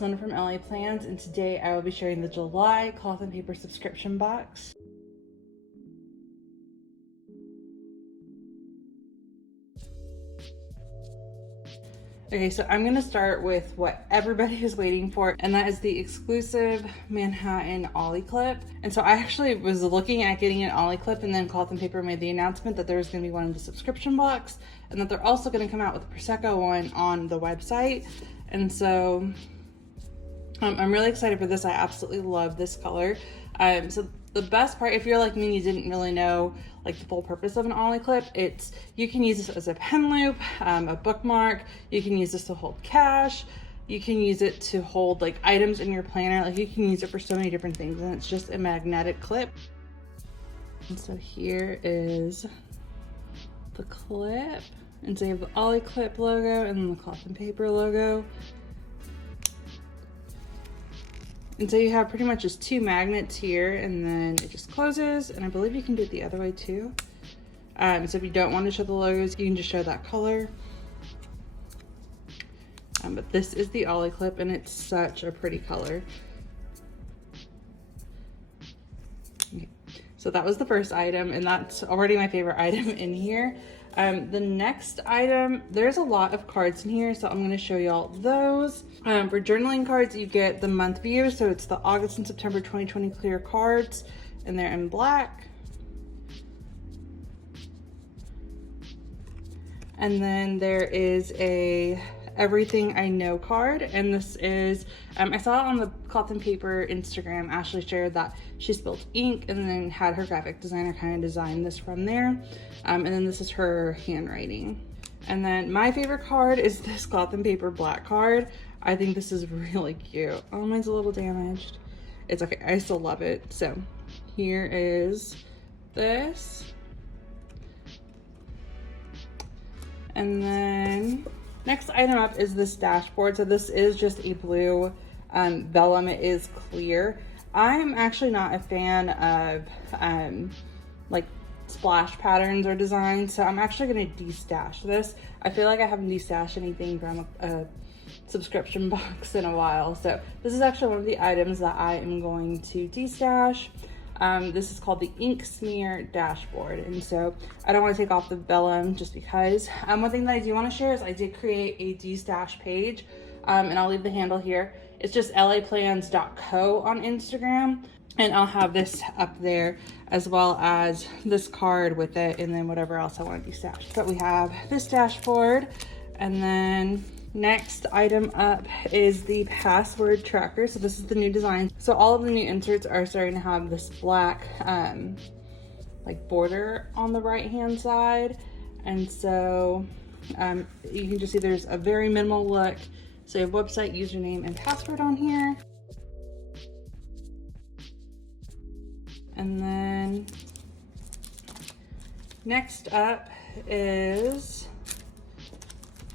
it's Luna from LA Plans, and today I will be sharing the July cloth and paper subscription box. Okay, so I'm gonna start with what everybody is waiting for, and that is the exclusive Manhattan Ollie clip. And so I actually was looking at getting an Ollie clip, and then Cloth and Paper made the announcement that there's gonna be one in the subscription box, and that they're also gonna come out with a Prosecco one on the website. And so I'm really excited for this. I absolutely love this color. So the best part, if you're like me and you didn't really know like the full purpose of an Ollie clip, it's you can use this as a pen loop, a bookmark. You can use this to hold cash. You can use it to hold like items in your planner. Like you can use it for so many different things, and it's just a magnetic clip. And so here is the clip, and so you have the Ollie clip logo and then the Cloth and Paper logo. And so you have pretty much just two magnets here, and then it just closes, and I believe you can do it the other way too. So if you don't want to show the logos, you can just show that color. But this is the Ollie clip, and it's such a pretty color. Okay. So that was the first item, and that's already my favorite item in here. The next item, there's a lot of cards in here, so I'm going to show y'all those. For journaling cards, you get the month view, so it's the August and September 2020 clear cards, and they're in black. And then there is a Everything I Know card, and this is, I saw it on the Cloth and Paper Instagram. Ashley shared that she spilled ink and then had her graphic designer kind of design this from there. And then this is her handwriting. And then my favorite card is this Cloth and Paper black card. I think this is really cute. Oh, mine's a little damaged. It's okay, I still love it. So here is this. And then next item up is this dashboard. So this is just a blue vellum. It is clear. I'm actually not a fan of like splash patterns or designs, so I'm actually going to de-stash this. I feel like I haven't de-stashed anything from a subscription box in a while, so this is actually one of the items that I am going to de-stash. This is called the Ink Smear Dashboard, and so I don't want to take off the vellum just because. One thing that I do want to share is I did create a de-stash page, and I'll leave the handle here. It's just laplans.co on Instagram, and I'll have this up there as well as this card with it, and then whatever else I want to de-stash. But we have this dashboard, and then next item up is the password tracker. So this is the new design. So all of the new inserts are starting to have this black like border on the right hand side, and so you can just see there's a very minimal look. So you have website, username, and password on here. And then next up is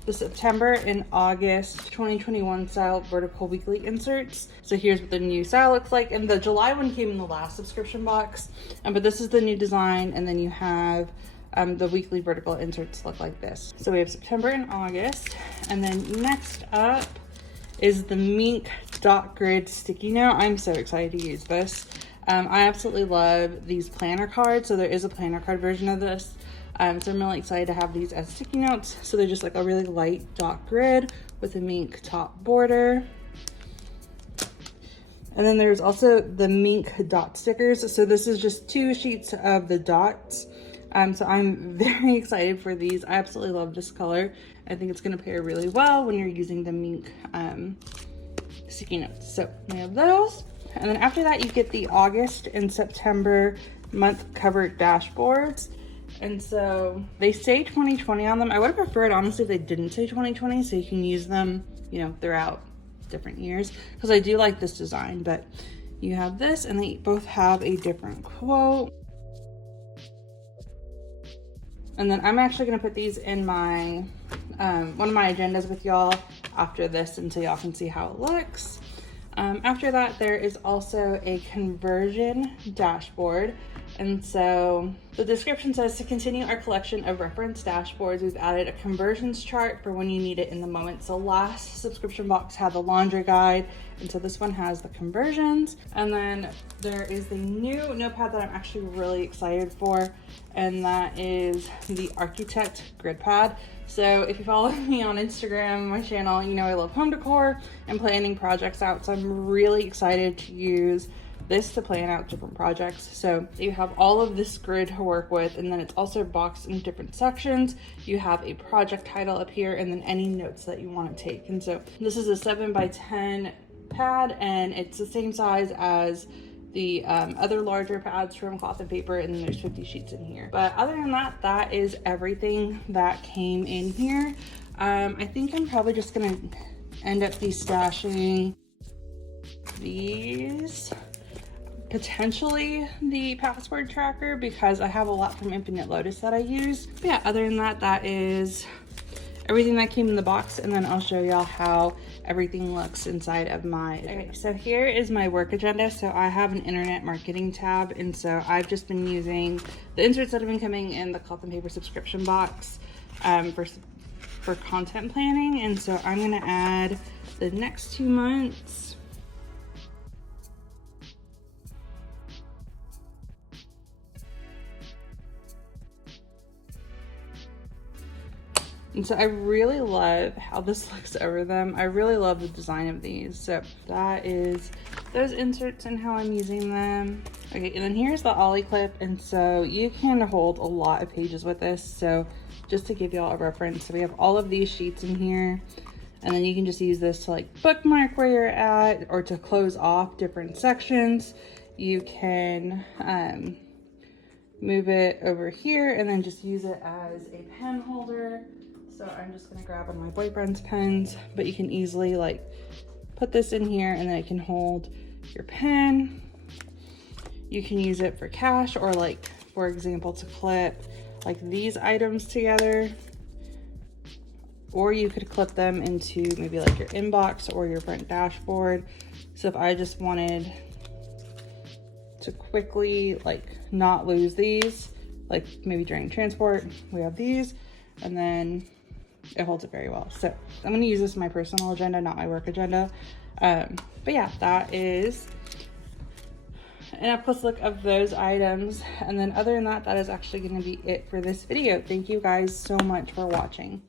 the September and August 2021 style vertical weekly inserts. So here's what the new style looks like. And the July one came in the last subscription box, but this is the new design. And then you have the weekly vertical inserts look like this. So we have September and August. And then next up is the MINK dot grid sticky note. I'm so excited to use this. I absolutely love these planner cards. So there is a planner card version of this. So I'm really excited to have these as sticky notes. So they're just like a really light dot grid with a MINK top border. And then there's also the MINK dot stickers. So this is just 2 sheets of the dots. So I'm very excited for these. I absolutely love this color. I think it's gonna pair really well when you're using the MINK sticky notes. So we have those. And then after that, you get the August and September month cover dashboards. And so they say 2020 on them. I would have preferred, honestly, if they didn't say 2020, so you can use them, you know, throughout different years, because I do like this design. But you have this, and they both have a different quote. And then I'm actually going to put these in my one of my agendas with y'all after this, and so y'all can see how it looks. After that, there is also a conversion dashboard. And so the description says, to continue our collection of reference dashboards, we've added a conversions chart for when you need it in the moment. So last subscription box had the laundry guide, and so this one has the conversions. And then there is the new notepad that I'm actually really excited for, and that is the Architect Grid Pad. So if you follow me on Instagram, my channel, you know I love home decor and planning projects out. So I'm really excited to use this to plan out different projects. So you have all of this grid to work with, and then it's also boxed in different sections. You have a project title up here, and then any notes that you want to take. And so this is a 7x10 pad, and it's the same size as the other larger pads from Cloth and Paper, and then there's 50 sheets in here. But other than that, that is everything that came in here. I think I'm probably just gonna end up destashing these, potentially the password tracker, because I have a lot from Infinite Lotus that I use. But yeah, other than that, that is everything that came in the box, and then I'll show y'all how everything looks inside of my okay, so here is my work agenda. So I have an internet marketing tab, and so I've just been using the inserts that have been coming in the Cloth and Paper subscription box for content planning. And so I'm going to add the next 2 months. And so I really love how this looks over them. I really love the design of these. So that is those inserts and how I'm using them. Okay, and then here's the ollie clip. And so you can hold a lot of pages with this. So just to give y'all a reference, so we have all of these sheets in here. And then you can just use this to like bookmark where you're at, or to close off different sections. You can move it over here and then just use it as a pen holder. So I'm just gonna grab one of my boyfriend's pens, but you can easily like put this in here, and then it can hold your pen. You can use it for cash, or like, for example, to clip like these items together, or you could clip them into maybe like your inbox or your front dashboard. So if I just wanted to quickly like not lose these, like maybe during transport, we have these, and then it holds it very well. So I'm going to use this in my personal agenda, not my work agenda. But yeah, that is an up close look of those items. And then other than that, that is actually going to be it for this video. Thank you guys so much for watching.